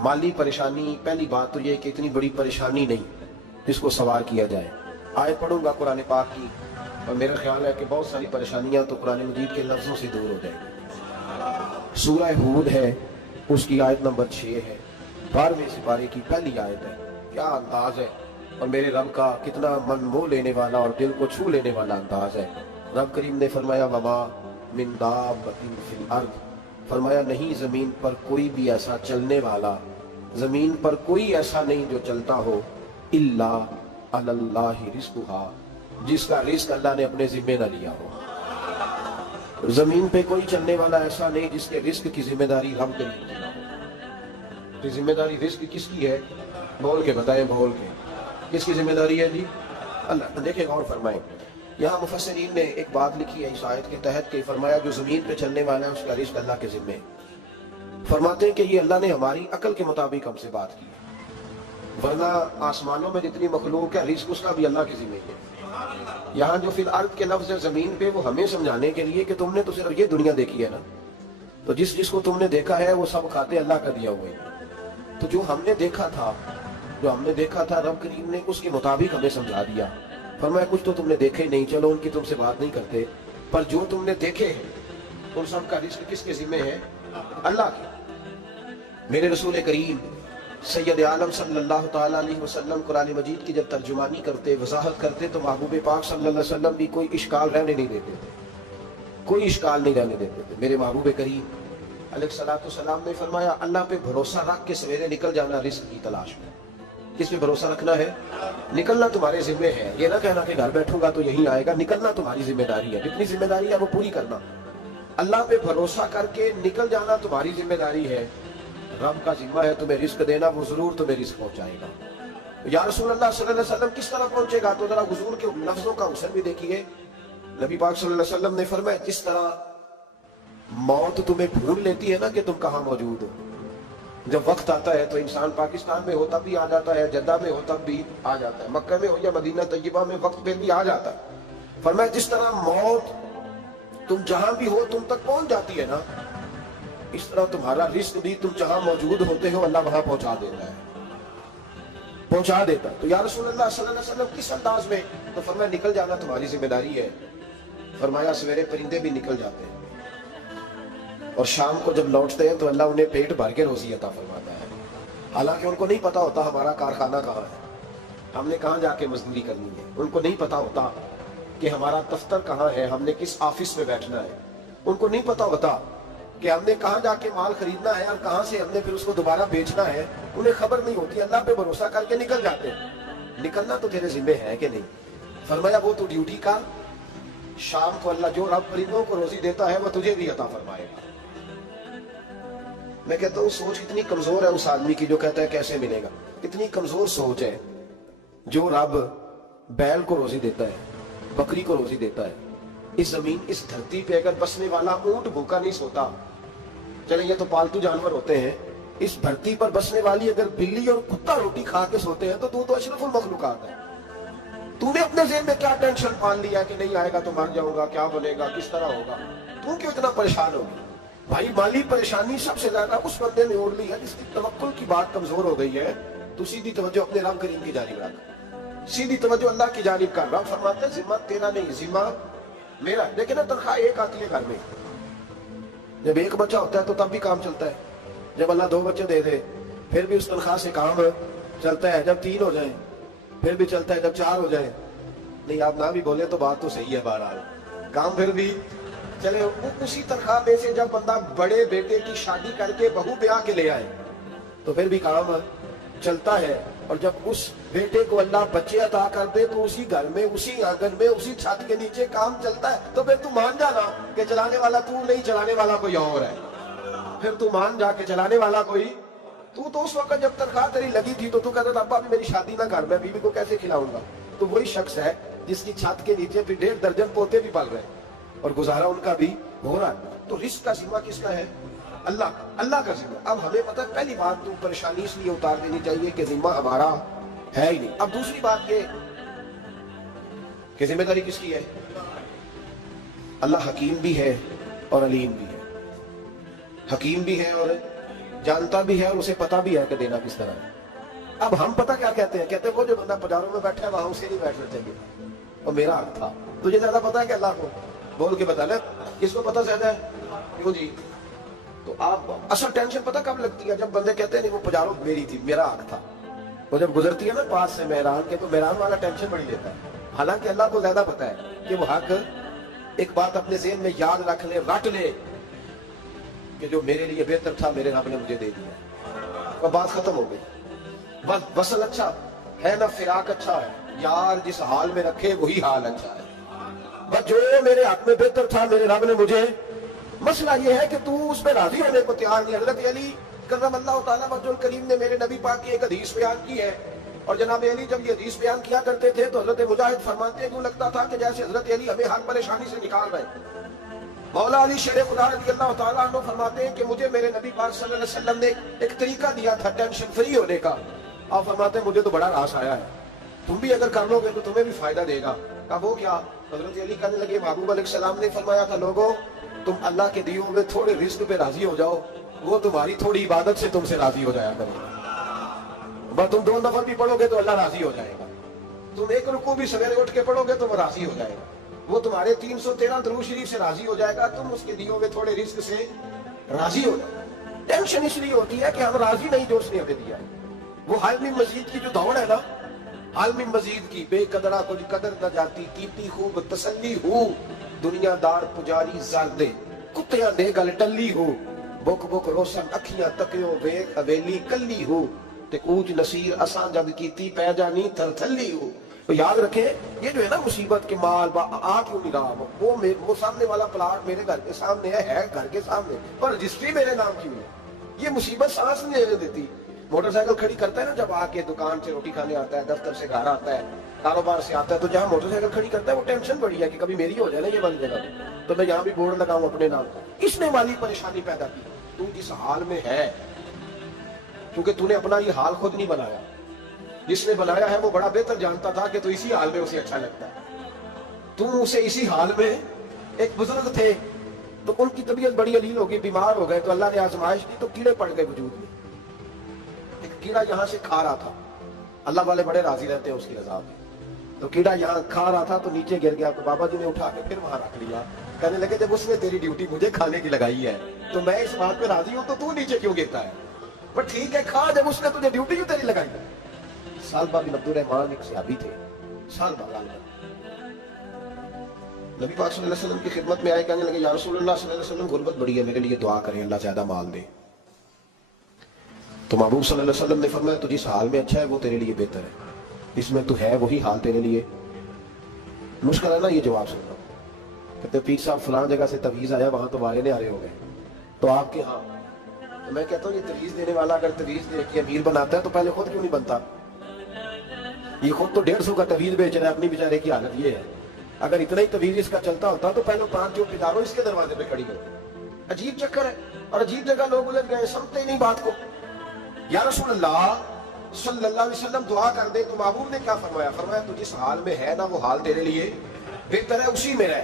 माली परेशानी, पहली बात तो ये कि इतनी बड़ी परेशानी नहीं जिसको सवार किया जाए। आयत पढ़ूंगा कुरान पाक की और मेरा ख्याल है कि बहुत सारी परेशानियां तो कुरान मजीद के लफ्जों से दूर हो जाएंगी। सूरह हूद है, उसकी आयत नंबर 6 है, 12वें सिपारे की पहली आयत है। क्या अंदाज है और मेरे रब का कितना मन मोह लेने वाला और दिल को छू लेने वाला अंदाज है। रब करीम ने फरमाया वमा मिन दाब्बतिन फिल अर्द, फरमाया नहीं जमीन पर कोई भी ऐसा चलने वाला, जमीन पर कोई ऐसा नहीं जो चलता हो, इल्ला अलल्लाहि रिज़्कुहा, जिसका रिस्क अल्लाह ने अपने जिम्मे न लिया हो। जमीन पे कोई चलने वाला ऐसा नहीं जिसके रिस्क की जिम्मेदारी रब करीम की ना हो। तो जिम्मेदारी रिस्क किसकी है? बोल के बताएं, बोल के किसकी जिम्मेदारी है जी? अल्लाह। देखिए गौर फरमाएं, यहाँ मुफस्सिरीन ने एक बात लिखी है इस आयत के तहत कि फरमाया जो जमीन पे चलने वाला है उसका रिस्क अल्लाह के जिम्मे। फरमाते हैं कि ये अल्लाह ने हमारी अकल के मुताबिक हमसे बात की, वरना आसमानों में जितनी मखलूक है रिस्क उसका भी अल्लाह के जिम्मे है। यहाँ जो फिल अर्द के लफ्ज है जमीन पे, वो हमें समझाने के लिए कि तुमने तो सिर्फ ये दुनिया देखी है ना, तो जिसको तुमने देखा है वो सब खाते अल्लाह का दिया हुआ है। तो जो हमने देखा था रब करीम ने उसके मुताबिक हमें समझा दिया। फरमाया कुछ तो तुमने देखे नहीं, चलो उनकी तुमसे बात नहीं करते, पर जो तुमने देखे हैं उन सब का रिस्क किसके जिम्मे है? अल्लाह के। मेरे रसूल करीम सैयद आलम सल्लल्लाहु ताला अलैहि वसल्लम कुरान मजीद की जब तर्जुमानी करते, वजाहत करते, तो महबूब पाक सल्लल्लाहु अलैहि वसल्लम भी कोई इश्काल रहने नहीं देते थे, कोई इश्काल नहीं रहने देते थे। मेरे महबूब करीम अलैहिस्सलातु सलाम ने फरमाया अल्लाह पे भरोसा रख के सवेरे निकल जाना रिस्क की तलाश में। किस पे भरोसा रखना है? निकलना तुम्हारे जिम्मे है। ये ना कहना कि घर बैठूंगा तो यही आएगा, निकलना तुम्हारी जिम्मेदारी है। जितनी जिम्मेदारी है वो पूरी करना। अल्लाह पे भरोसा करके निकल जाना तुम्हारी जिम्मेदारी है। रब का जिम्मा है तुम्हें रिस्क देना, वो जरूर तुम्हें रिस्क पहुंचाएगा। या रसूल अल्लाह सल्लल्लाहु अलैहि वसल्लम किस तरह पहुंचेगा? तो जरा हुजूर के लफ्जों का हुस्न भी देखिए। नबी पाक सल्लल्लाहु अलैहि वसल्लम ने फरमाया जिस तरह मौत तुम्हें ढूंढ लेती है ना कि तुम कहाँ मौजूद हो, जब वक्त आता है तो इंसान पाकिस्तान में हो तब भी आ जाता है, जद्दा में हो तब भी आ जाता है, मक्का में हो या मदीना तय्यबा में वक्त पे भी आ जाता है। फरमाया जिस तरह मौत तुम जहां भी हो तुम तक पहुंच जाती है ना, इस तरह तुम्हारा रिस्क भी तुम जहां मौजूद होते हो अल्लाह वहां पहुंचा देता है, पहुंचा देता। तो या रसूलुल्लाह सल्लल्लाहु अलैहि वसल्लम किस अंदाज में? तो फरमाया निकल जाना तुम्हारी जिम्मेदारी है। फरमाया सवेरे परिंदे भी निकल जाते हैं और शाम को जब लौटते हैं तो अल्लाह उन्हें पेट भर के रोजी अता फरमाता है। हालांकि उनको नहीं पता होता हमारा कारखाना कहाँ है, हमने कहाँ जाके मजदूरी करनी है। उनको नहीं पता होता कि हमारा दफ्तर कहाँ है, हमने किस ऑफिस में बैठना है। उनको नहीं पता होता कि हमने कहाँ जाके माल खरीदना है और कहाँ से हमने फिर उसको दोबारा बेचना है। उन्हें खबर नहीं होती। अल्लाह पे भरोसा करके निकल जाते हैं। निकलना तो तेरे जिम्मे है कि नहीं? फरमाया वो तो ड्यूटी का, शाम को अल्लाह जो रब परिंदों को रोजी देता है वो तुझे भी अता फरमाएगा। मैं कहता हूँ सोच कितनी कमजोर है उस आदमी की जो कहता है कैसे मिलेगा। कितनी कमजोर सोच है। जो रब बैल को रोजी देता है, बकरी को रोजी देता है, इस जमीन इस धरती पे अगर बसने वाला ऊंट भूखा नहीं सोता, चले ये तो पालतू जानवर होते हैं, इस धरती पर बसने वाली अगर बिल्ली और कुत्ता रोटी खा के सोते हैं तो तू तो अशरफुल मखलूकात है। तूने अपने ज़हन में क्या टेंशन पाल लिया कि नहीं आएगा तो मर जाऊंगा, क्या बनेगा, किस तरह होगा? तू क्यों इतना परेशान होगी? भाई माली परेशानी सबसे ज्यादा उस बंदे ने ओढ़ ली है जिसकी तवक्कुल की बात कमजोर हो गई है। तू सीधी तवज्जो अपने रब करीम की जानिब रख, सीधी तवज्जो अल्लाह की जानिब कर। रब फरमाते हैं जिम्मा तेरा नहीं, जिम्मा मेरा। लेकिन ना तनख्वाह एक आती है घर में। जब एक बच्चा होता है तो तब भी काम चलता है, जब अल्लाह 2 बच्चे दे दे फिर भी उस तनख्वाह से काम चलता है, जब 3 हो जाए फिर भी चलता है, जब 4 हो जाए। नहीं आप ना भी बोले तो बात तो सही है, बहरहाल काम फिर भी चले। उसी तनख्वाह में से जब बंदा बड़े बेटे की शादी करके बहू ब्याह के ले आए तो फिर भी काम चलता है। और जब उस बेटे को अल्लाह बच्चे अता कर दे तो उसी घर में, उसी आंगन में, उसी छत के नीचे काम चलता है। तो फिर तू मान जाना कि चलाने वाला तू नहीं, चलाने वाला कोई और है। फिर तू मान जा के चलाने वाला कोई तू। तो उस वक्त जब तनख्वाह तेरी लगी थी तो तू कहता था अब्बा अभी मेरी शादी ना कर, मैं बीवी को कैसे खिलाऊंगा? तो वही शख्स है जिसकी छत के नीचे फिर 1.5 दर्जन पोते भी पल रहे हैं और गुजारा उनका भी हो रहा है। तो रिस्क का जिम्मा किसका है? अल्लाह का जिम्मा। अब हमें पता है पहली बात तो परेशानी इसलिए उतार देनी चाहिए कि जिम्मा हमारा है ही नहीं। अब दूसरी बात ये कि जिम्मेदारी किसकी है? अल्लाह हकीम भी है और अलीम भी है, हकीम भी है और जानता भी है और उसे पता भी है कि देना किस तरह है। अब हम पता क्या कहते हैं, कहते हैं वो जो बंदा बाजारों में बैठा है वहां उसे नहीं बैठना चाहिए, और मेरा हक था। तुझे ज्यादा पता है कि अल्लाह को? बोल के बता ले, किसको पता ज्यादा है? क्यों जी? तो आप असल टेंशन पता कब लगती है? जब बंदे कहते हैं नहीं वो बाजारों मेरी थी, मेरा हक था। वो जब गुजरती है ना पास से मेहरान के, तो मेहरान वाला टेंशन बड़ी लेता है। हालांकि अल्लाह को ज्यादा पता है कि वो हक, एक बात अपने ज़हन में याद रख ले, रट ले कि जो मेरे लिए बेहतर था मेरे रब ने मुझे दे दिया, और बात खत्म हो गई। बस वसल अच्छा है ना, फिराक अच्छा है, यार जिस हाल में रखे वही हाल अच्छा है। बस जो मेरे हक में बेहतर था मेरे रब ने मुझे, मसला ये है कि तू उस पर राजी होने को तैयार नहीं। हजरत अली करमल्लाहु ताला वजहुल करीम ने मेरे नबी पाक की एक हदीस बयान की है, और जनाब अली जब ये हदीस बयान किया करते थे तो हजरत मुजाहिद फरमाते हैं यूं लगता था कि जैसे हजरत अली हमें हर परेशानी से निकाल रहे। मौला अली शेर खुदा रज़ी अल्लाह ताला अन्हु फरमाते हैं कि मुझे मेरे नबी पाक सल्लल्लाहु अलैहि वसल्लम ने एक तरीका दिया था टेंशन फ्री होने का। आप फरमाते हैं मुझे तो बड़ा रास आया है, तुम भी अगर कर लोगे तो तुम्हें भी फायदा देगा। कहा वो क्या? हजरत अली कहने लगे महबूब अलैहिस्सलाम ने फरमाया था लोगों तुम अल्लाह के दिए हुए थोड़े रिस्क पे राजी हो जाओ, वो तुम्हारी थोड़ी इबादत से तुमसे राजी हो जाया करेगा। बस तुम 2 नफल भी पढ़ोगे तो अल्लाह राजी हो जाएगा, तुम 1 रुकू भी सवेरे उठ के पढ़ोगे तो वो राजी हो जाएगा, वो तुम्हारे 313 दरूद शरीफ से राजी हो जाएगा, तुम उसके दिए हुए थोड़े रिस्क से राजी हो जाओ। टेंशन इसलिए होती है कि हम राजी नहीं जो उसने हमें दिया है। वो हालमी मजीद की जो दौड़ है ना, हालमी मजीद की, बेकदरा कुछ कदर न जाती, कीती खूब तसल्ली हो, दुनियादार पुजारी ज़र्दे, कुत्तियां दे गल टल्ली हो, बुक बुक रोशन अखियां तकियो वेख हवेली कल्ली हो, ते कूच नसीर असां जद कीती पै जानी थरथल्ली हो। तो याद रखें ये जो है ना मुसीबत के माल आ क्यों नहीं रहा, वो सामने वाला प्लाट मेरे घर के सामने है घर के सामने, पर रजिस्ट्री मेरे नाम क्यों है? ये मुसीबत सांस नहीं लेने देती। मोटरसाइकिल खड़ी करता है ना, जब आके दुकान से रोटी खाने आता है, दफ्तर से घर आता है, कारोबार से आता है, तो जहाँ मोटरसाइकिल खड़ी करता है वो टेंशन बड़ी है कि कभी मेरी हो जाए ना ये वाली जगह, तो मैं यहाँ भी बोर्ड लगाऊं अपने नाम। इसने वाली परेशानी पैदा की। तू जिस हाल में है, क्योंकि तूने अपना ये हाल खुद नहीं बनाया, जिसने बनाया है वो बड़ा बेहतर जानता था कि तू इसी हाल में उसे अच्छा लगता है। तू उसे इसी हाल में, एक बुजुर्ग थे तो उनकी तबीयत बड़ी अलील हो गई, बीमार हो गए, तो अल्लाह ने आजमाइश दी तो कीड़े पड़ गए वजूद में। एक कीड़ा यहाँ से खा रहा था, अल्लाह वाले बड़े राजी रहते हैं उसकी रजा में, तो कीड़ा यहाँ खा रहा था तो नीचे गिर गया, तो बाबा जी ने उठा के फिर वहां रख लिया। कहने लगे जब उसने तेरी ड्यूटी मुझे खाने की लगाई है तो मैं इस बात पे राजी हूं, तो तू नीचे क्यों गिरता है? पर ठीक है खा, जब उसने तुझे ड्यूटी क्यों तेरी लगाई है। सालबा बिन अब्दुर्रहमान एक सहाबी थे, सालबा नबी पाक सल्लल्लाहु अलैहि वसल्लम की खिदमत में आए, कहने लगे या रसूलुल्लाह सल्लल्लाहु अलैहि वसल्लम गुर्बत बड़ी है, मेरे लिए दुआ करें अल्लाह ज्यादा माल दे। तो महबूब सल्लल्लाहु अलैहि वसल्लम ने फरमाया तू जिस हाल में अच्छा है वो तेरे लिए बेहतर है, इसमें तू है वही हाल तेरे लिए मुश्किल है ना ये जवाब सुनना। कहते पीर साहब फलां जगह से तवीज आया, वहां तो वाले ने आ रहे हो गए, तो आपके यहाँ। तो मैं कहता हूँ ये तवीज देने वाला अगर तवीज दे के अमीर बनाता है तो पहले खुद क्यों नहीं बनता? ये खुद तो 150 का तवीज बेच रहा है, अपनी बेचारे की हालत ये है। अगर इतना ही तवीज इसका चलता होता तो पहले 5 जो पिदारों इसके दरवाजे पे खड़ी हो। अजीब चक्कर है, और अजीब जगह लोग उलझ गए, समझते ही नहीं बात को। या रसूलल्लाह सल्लल्लाहु अलैहि वसल्लम दुआ कर दे, तो महबूब ने क्या फरमाया? फरमाया तू जिस हाल में है ना वो हाल तेरे लिए बेहतर है, उसी में रह।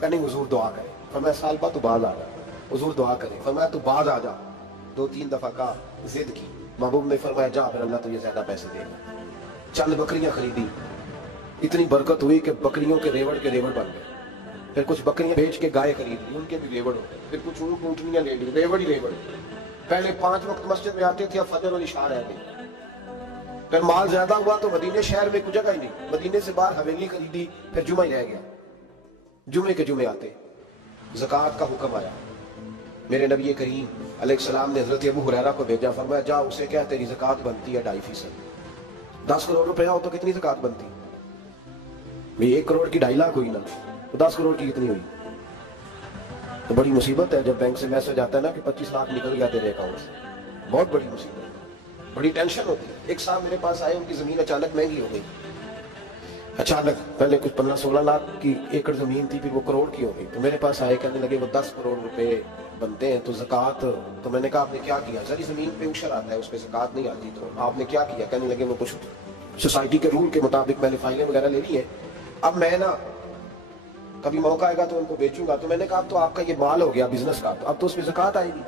कहने हुजूर दुआ करे। फरमाया सालबा तू बाज आ जा। हुजूर दुआ करे। फरमाया तू बाज आ जा। 2-3 दफा का जिद की। महबूब ने फरमाया जा फिर अल्लाह तुझे ज्यादा पैसे देगा। चंद बकरियां खरीदी, इतनी बरकत हुई कि बकरियों के रेवड़ बन गए। फिर कुछ बकरियां बेच के गाय खरीद ली, उनके भी रेवड़ हो गए। फिर कुछ ऊँट ऊँटनियां ले ली, रेवड़ ही रेवड़। पहले 5 वक्त मस्जिद में आते थे, अब फजर और इशा रह गई। फिर माल ज्यादा हुआ तो मदीने शहर में कुछ जगह ही नहीं, मदीने से बाहर हवेली खरीदी, फिर जुमा ही रह गया। जुमे के जुमे आते ज़कात का हुक्म आया। मेरे नबी करीम अलैहिस्सलाम ने हजरत अबू हुरैरा को भेजा, फरमाया जा उसे कह तेरी ज़कात बनती है 2.5%। 10 करोड़ रुपया हो तो कितनी ज़कात बनती? भाई 1 करोड़ की 2.5 लाख हुई ना, तो 10 करोड़ की कितनी हुई? तो बड़ी मुसीबत है जब बैंक से मैसेज आता है ना कि 25 लाख निकल गया तेरे अकाउंट से। बहुत बड़ी मुसीबत, बड़ी टेंशन होती है। एक साहब मेरे पास आए, उनकी जमीन अचानक महंगी हो गई। अचानक पहले कुछ 15-16 लाख की एकड़ जमीन थी, फिर वो करोड़ की हो गई। तो मेरे पास आए, कहने लगे वो 10 करोड़ रुपए बनते हैं तो ज़कात। तो मैंने कहा आपने क्या किया? सारी जमीन पे उशर आता है, उस पर ज़कात नहीं आती, तो आपने क्या किया? कहने लगे वो कुछ सोसाइटी के रूल के मुताबिक मैंने फाइलें वगैरह ले ली है, अब मैं ना कभी मौका आएगा तो उनको बेचूंगा। तो मैंने कहा तो आपका ये माल हो गया बिजनेस का, तो अब तो उसमें ज़कात आएगी।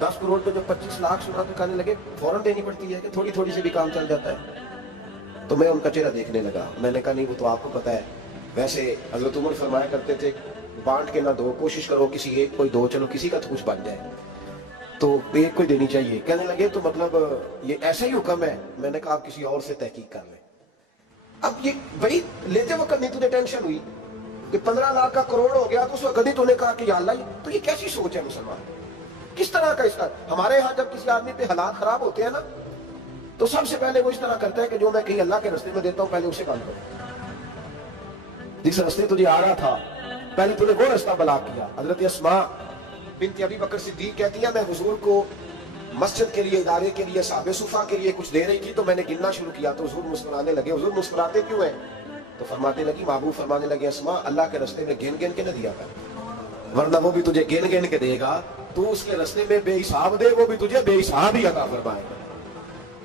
10 करोड़ पे जो 25 लाख सुना तो कहने लगे फौरन देनी पड़ती है कि थोड़ी थोड़ी से भी काम चल जाता है। तो मैं उनका चेहरा देखने लगा। मैंने कहा नहीं वो तो आपको पता है, वैसे हजरत उमर फरमाया करते थे बांट के ना दो, कोशिश करो किसी एक कोई दो, चलो किसी का तो कुछ बन जाए, तो एक कोई देनी चाहिए। कहने लगे तो मतलब ये ऐसा ही हुक्म है। मैंने कहा आप किसी और से तहकीक कर लें। अब ये भाई लेते वक्त नहीं तुझे टेंशन हुई कि 15 लाख का करोड़ हो गया, तो उस वक्त तूने कहा कि या अल्लाह, तो ये कैसी सोच है मुसलमान, किस तरह का इसका। हमारे यहाँ जब किसी आदमी पे हालात खराब होते हैं ना, तो सबसे पहले वो इस तरह करता है कि जो मैं कहीं अल्लाह के रास्ते में देता हूँ पहले उसे काम करो। जिस रास्ते तुझे आ रहा था पहले तूने वो रास्ता ब्लॉक किया। हजरत अस्मा बिन्त अबी बकर सिद्दीक कहती है मैं हुजूर को मस्जिद के लिए, इदारे के लिए, साहबे सुफा के लिए कुछ दे रही थी, तो मैंने गिनना शुरू किया तो हुजूर मुस्कुराने लगे। हुजूर मुस्कुराते क्यों है? तो फरमाते लगी, महबूब फरमाने लगे अस्मा अल्लाह के रास्ते में गिन गिन के न दिया कर, वरना वो भी तुझे गिन गिन के देगा। तू उसके रास्ते में बेहिसाब दे, वो भी तुझे बेहिसाब ही अता फरमाएगा।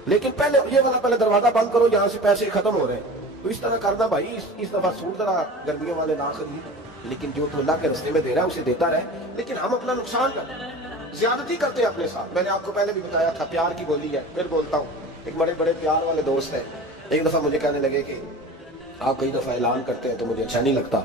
लेकिन पहले ये वाला पहले दरवाजा बंद करो, यहाँ से पैसे खत्म हो रहे हैं। तो इस तरह करना भाई, इस दफा सूट जरा गर्मियों वाले ना खरीद, लेकिन जो तो अल्लाह के रास्ते में दे रहा है उसे देता रहे, लेकिन हम अपना नुकसान कर ज्यादती करते हैं अपने साथ। मैंने आपको पहले भी बताया था प्यार की बोली है, फिर बोलता हूँ। एक बड़े बड़े प्यार वाले दोस्त है, एक दफा मुझे कहने लगे कि आप कई दफा ऐलान करते हैं तो मुझे अच्छा नहीं लगता,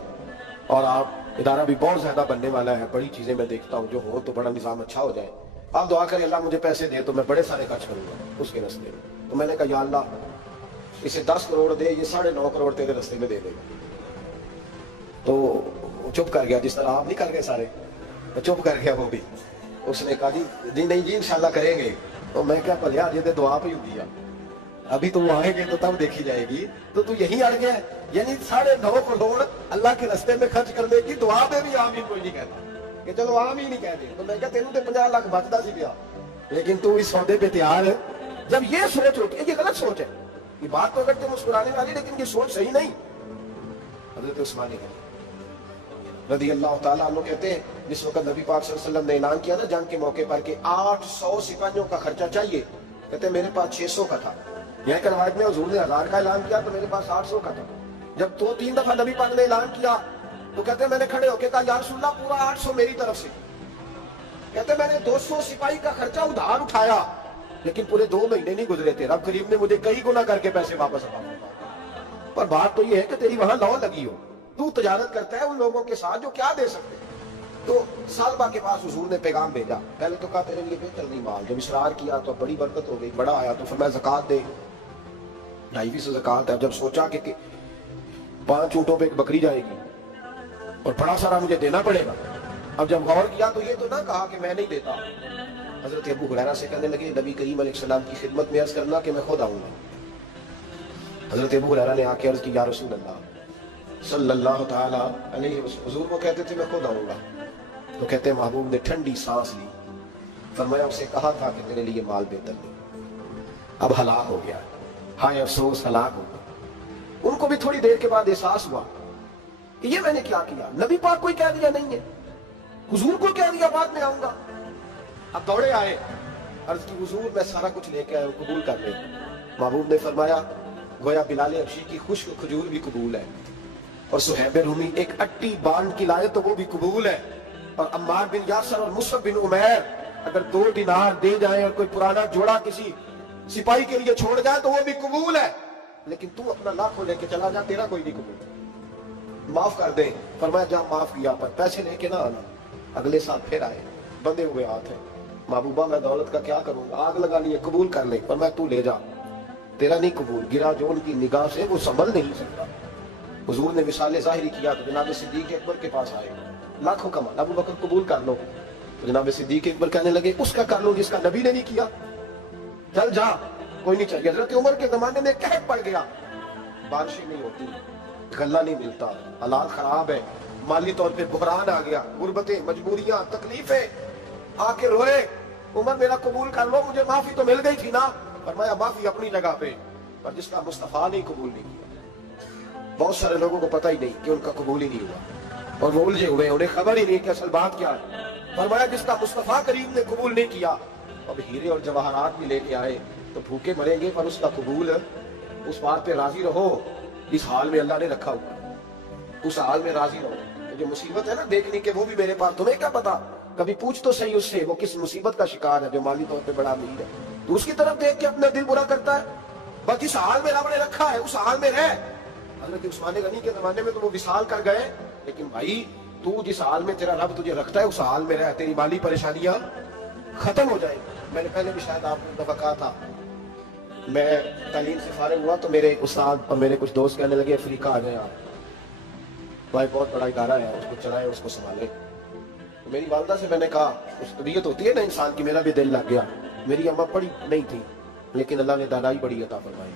और आप इदारा भी बहुत ज्यादा बनने वाला है, बड़ी चीजें मैं देखता हूँ, जो हो तो बड़ा निजाम अच्छा हो जाए, आप दुआ करें अल्लाह मुझे पैसे दे तो मैं बड़े सारे खर्च करूंगा उसके रास्ते में। तो मैंने कहा या अल्लाह इसे 10 करोड़ दे, ये 9.5 करोड़ तेरे रास्ते में दे देगा। तो चुप कर गया, जिस तरह आप नहीं कर गए सारे, तो चुप कर गया वो भी। उसने कहा जी नहीं जी इंशाल्लाह करेंगे। तो मैं क्या भलिया जी तो दुआ भी होती है, अभी तो वो आएंगे तो तब देखी जाएगी। तो तू यही अड़ गया, यानी 9.5 करोड़ अल्लाह के रास्ते में खर्च करने की दुआ में भी आमीन कोई नहीं कहता कि चलो आमीन नहीं कह दे। तो मैं क्या तेनू तो 50 लाख बचता सी गया, लेकिन तू इस सौदे पे तैयार है। जब ये सोच होती है, ये गलत सोच है। ये बात तो करते मुस्कुराने वाली, लेकिन ये सोच सही नहीं। हजरत उस्मान रज़ी अल्लाह ताला अन्हु कहते हैं जिस वक्त नबी पाक सल्लल्लाहु अलैहि वसल्लम ने ऐलान किया ना जंग के मौके पर कि 800 सिपाहियों का खर्चा चाहिए, कहते मेरे पास 600 का था। यह रवायत में हुजूर ने 1000 का ऐलान किया तो मेरे पास 800 का था। जब 2-3 दफा नबी पाक ने ऐलान किया तो कहते मैंने खड़े होकर कहा या रसूलल्लाह पूरा 800 मेरी तरफ से। कहते मैंने 200 सिपाही का खर्चा उधार उठाया, लेकिन पूरे 2 महीने नहीं गुजरे थे, रब करीम ने मुझे कई गुना करके पैसे वापस अता फरमाए। पर बात तो ये है कि तेरी वहां लौ लगी हो, तू तजारत करता है उन लोगों के साथ जो क्या दे सकते। तो सालबा के पास हुजूर ने पैगाम भेजा। पहले तो कहा तेरे लिए बेहतर नहीं माल, जब इसरार किया तो बड़ी बरकत हो गई, बड़ा आया तो फिर मैं ज़कात दे, 2.5 ज़कात है। जब सोचा कि 5 ऊँटों पे एक बकरी जाएगी और बड़ा सारा मुझे देना पड़ेगा, अब जब गौर किया तो ये तो ना कहा कि मैं नहीं देता। हजरत अबू हुरैरा से कहने लगे नबी करीम अलैहिस्सलाम की खिदमत में अर्ज करना कि मैं खुद आऊंगा। हजरत अबू हुरैरा ने आके अर्ज की या रसूल अल्लाह सल्लल्लाहु ताला अलैहि वसल्लम, हुजूर वो कहते थे मैं खुद आऊंगा। तो कहते महबूब ने ठंडी सांस ली, फरमाया उसे कहा था कि तेरे लिए माल बेहतर नहीं, अब हलाक हो गया, हाय अफसोस हलाक हो गया। उनको भी थोड़ी देर के बाद एहसास हुआ कि ये मैंने क्या किया। नबी पाक कोई कह दिया नहीं है, हुजूर को कह दिया बाद में आऊंगा। अब दौड़े आए, अर्ज की हुजूर मैं सारा कुछ लेके आया हूं, कबूल कर ले। महबूब ने फरमाया गोया बिलाल हबशी की खुश्क खजूर भी कबूल है, और सुहैब रूमी एक अट्टी बांध की लाए तो वो भी कबूल है, और अम्मार बिन यासर और मुसअब बिन उमैर अगर 2 दिनार दे जाए और कोई पुराना जोड़ा किसी सिपाही के लिए छोड़ जाए तो वो भी कबूल है, लेकिन तू अपना लाखों लेके चला जा, तेरा कोई नहीं कबूल। माफ कर दे। फरमाया जा माफ किया, पर पैसे लेके ना आना। अगले साल फिर आए, बंधे हुए हाथ है। महबूबा मैं दौलत का क्या करूंगा, आग लगा ली है, कबूल कर ले। पर मैं तू ले जा, तेरा नहीं कबूल। गिरा जो उनकी निगाह से वो संभल नहीं सकता। हुजूर ने विसाले जाहिरी किया तो जनाब सिद्दीक अकबर के पास आए, लाखों का माल, अबू बकर कबूल कर लो। तो जनाब सिद्दीक अकबर कहने लगे उसका कर लो जिसका नबी ने नहीं किया, चल जा कोई नहीं चाहिए। हजरत उमर के जमाने में कहत पड़ गया, बारिशें नहीं होती, गल्ला नहीं मिलता, हालात खराब है, माली तौर पे बुहरान आ गया, गुर्बतें, मजबूरियां, तकलीफें, आके रोए उमर मेरा कबूल कर लो, मुझे माफी तो मिल गई थी ना। फरमाया माफी अपनी जगह पे, पर जिसका मुस्तफा ने कबूल नहीं किया। बहुत सारे लोगों को पता ही नहीं कि उनका कबूल ही नहीं हुआ, और वो उलझे हुए, उन्हें खबर ही नहीं कि असल बात क्या है। फरमाया जिसका मुस्तफा करीम ने कबूल नहीं किया, अब हीरे और जवाहरात भी लेके आए तो भूखे मरेंगे, पर उसका कबूल, उस बात पे राजी रहो। इस हाल में अल्लाह ने रखा हुआ, उस हाल में राजी रहो। जो मुसीबत है ना देखने के, वो भी मेरे पास, तुम्हें क्या पता कभी पूछ तो सही उससे वो किस मुसीबत का शिकार है जो माली तौर पे बड़ा अमीर है। तो उसकी तरफ देख के अपना दिल बुरा करता है। बस जिस हाल में रब ने रखा है उस हाल में रह। हजरत उस्मान गनी के जमाने में तो वो विसाल कर गए, लेकिन भाई तू जिस हाल में तेरा रब तुझे रखता है उस हाल में रह, तेरी माली परेशानियां खत्म हो जाएगी। मैंने पहले भी शायद आपको एक दफा कहा था, मैं तालीम से फारिग हुआ तो मेरे उस्ताद और मेरे कुछ दोस्त कहने लगे अफ्रीका आ जाए आप, भाई बहुत बड़ा इदारा है, उसको चलाए, उसको संभाले। तो मेरी वालदा से मैंने कहा, उस तबीयत होती है ना इंसान की, मेरा भी दिल लग गया। मेरी अम्मा बड़ी नहीं थी लेकिन अल्लाह ने दादाई बड़ी अता फरमाई,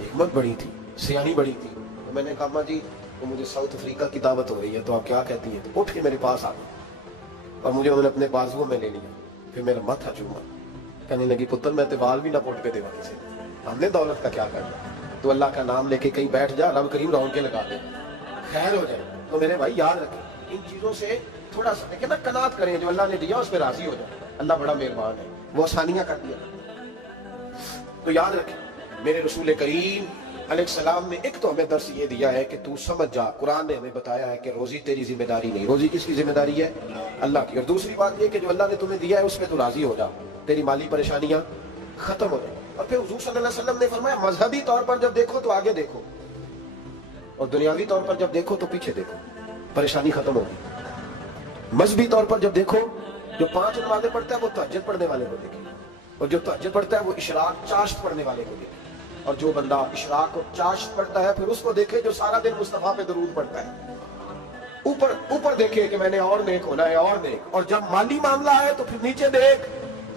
हिम्मत बड़ी थी, सियानी बड़ी थी। तो मैंने कहा अम्मा जी तो मुझे साउथ अफ्रीका की दावत हो रही है तो आप क्या कहती है? तो उठ के मेरे पास आ गई और मुझे उन्होंने अपने बाजुओं में ले लिया, फिर मेरा माथा चूमा, कहने लगी पुत्र मैं बाल भी ना पोट पे देवा किसी, हमने दौलत का क्या करना, तो अल्लाह का नाम लेके कहीं बैठ जा, रब करीम रौन के लगा दे, खैर हो जाए। तो मेरे भाई याद रखें इन चीजों से थोड़ा सा लेकिन ना कनात करें, जो अल्लाह ने दिया उस पर राजी हो जाए, अल्लाह बड़ा मेहरबान है, वो आसानियां कर दिया। तो याद रखें मेरे रसूल करीम अलैहिस्सलाम ने एक तो हमें दर्स ये दिया है कि तू समझ जा, कुरान ने हमें बताया है कि रोजी तेरी जिम्मेदारी नहीं, रोजी किसकी जिम्मेदारी है? अल्लाह की। और दूसरी बात ये कि जो अल्लाह ने तुम्हें दिया है उस पर तू राजी हो जा, तेरी माली परेशानियां खत्म हो जाए। और फिर हुजूर सल्लल्लाहु अलैहि वसल्लम ने फरमाया मजहबी तौर पर जब देखो तो आगे देखो और दुनियावी तौर पर जब देखो तो पीछे देखो, परेशानी खत्म होगी। मजहबी तौर पर जब देखो जो 5 नमाज़ें पढ़ता है वो तहज्जुद पढ़ने वाले को देखे, और जो तहज्जुद पढ़ता है वो इशराक चाश्त पढ़ने वाले को देखे, और जो बंदा इशराक और चाश्त पढ़ता है फिर उसको देखे जो सारा दिन मुस्तफा पे दरूद पढ़ता है। ऊपर ऊपर देखे कि मैंने और नेक होना है और नेक, और जब माली मामला है तो फिर नीचे देख।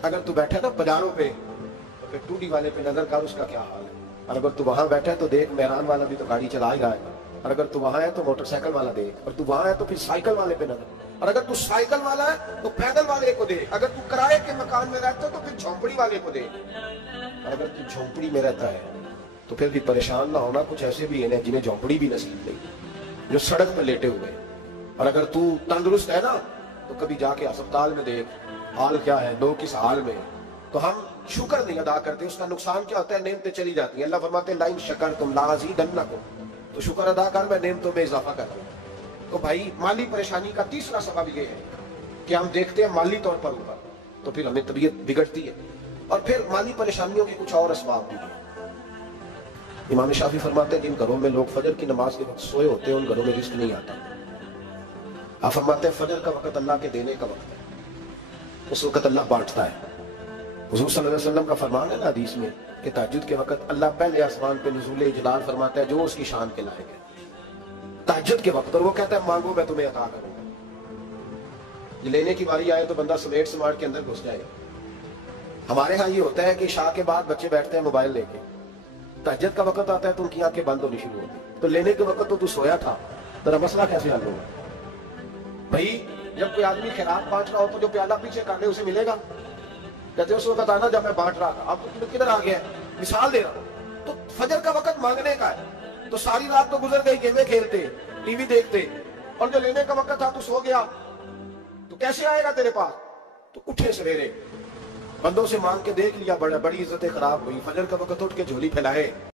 अगर तू बैठा ना बाजारों पे तो फिर टूडी वाले पे नजर कर उसका क्या हाल है, और अगर तू वहां बैठा है तो देख मेहरान वाला भी तो गाड़ी चला ही रहा है, और अगर तू वहां है तो मोटरसाइकिल वाला देख, और तू वहां है तो फिर साइकिल वाले पे नजर, और अगर तू साइकिल वाला है तो पैदल वाले को देख, अगर तू किराए के मकान में रहता है तो फिर झोंपड़ी वाले को देख, और अगर तू झोंपड़ी में रहता है तो फिर भी परेशान ना होना, कुछ ऐसे भी है जिन्हें झोंपड़ी भी नसीब नहीं, जो सड़क पर लेटे हुए। और अगर तू तंदुरुस्त है ना तो कभी जाके अस्पताल में देख हाल क्या है, लोग किस हाल में। तो हम शुक्र नहीं अदा करते, उसका नुकसान क्या होता है, नेमतें चली जाती हैं। अल्लाह फरमाते हैं लाइन शकर तुम लाज़ीदन्नकुम, तो शुक्र अदा कर मैं नेमतों में इजाफा कर दूं। तो भाई माली परेशानी का तीसरा सबब ये है कि हम देखते हैं माली तौर पर ऊपर, तो फिर हमें तबीयत बिगड़ती है। और फिर माली परेशानियों के कुछ और असबाब भी हैं। इमाम शाफी फरमाते हैं जिन घरों में लोग फजर की नमाज के वक्त सोए होते हैं उन घरों में रिस्क नहीं आता। आप फरमाते हैं फजर का वक्त अल्लाह के देने का वक्त है, उस वक्त अल्लाह बांटता है। हुजूर सल्लल्लाहु अलैहि वसल्लम का फरमान है ना हदीस में कि तहज्जुद के वक्त अल्लाह पहले आसमान पे नुज़ूल इजलाल फरमाता है जो उसकी शान के लायक है तहज्जुद के वक्त, और वो कहता है मांगो मैं तुम्हें अता करूंगा। लेने की बारी आए तो बंदा समेट समाट के अंदर घुस जाएगा। हमारे यहाँ ये होता है कि शाह के बाद बच्चे बैठते हैं मोबाइल लेके, तहज्जुद का वक्त आता है तो उनकी आंखें बंद होनी शुरू होती, तो लेने के वक्त तो तू सोया था, तेरा मसला कैसे हल होगा? भाई जब कोई आदमी खैरात बांट रहा हो तो जो प्याला पीछे कर ले उसे मिलेगा? कहते उस वक्त आना जब मैं बांट रहा था, अब तो किधर आ गया? मिसाल दे रहा हूं। तो फजर का वक्त मांगने का है, तो सारी रात तो गुजर गई गेमें खेलते, टीवी देखते, और जो लेने का वक्त था तो सो गया, तो कैसे आएगा तेरे पास? तो उठे सवेरे बंदों से मांग के देख लिया, बड़ी इज्जतें खराब हुई, फजर का वक्त उठ के झोली फैलाए।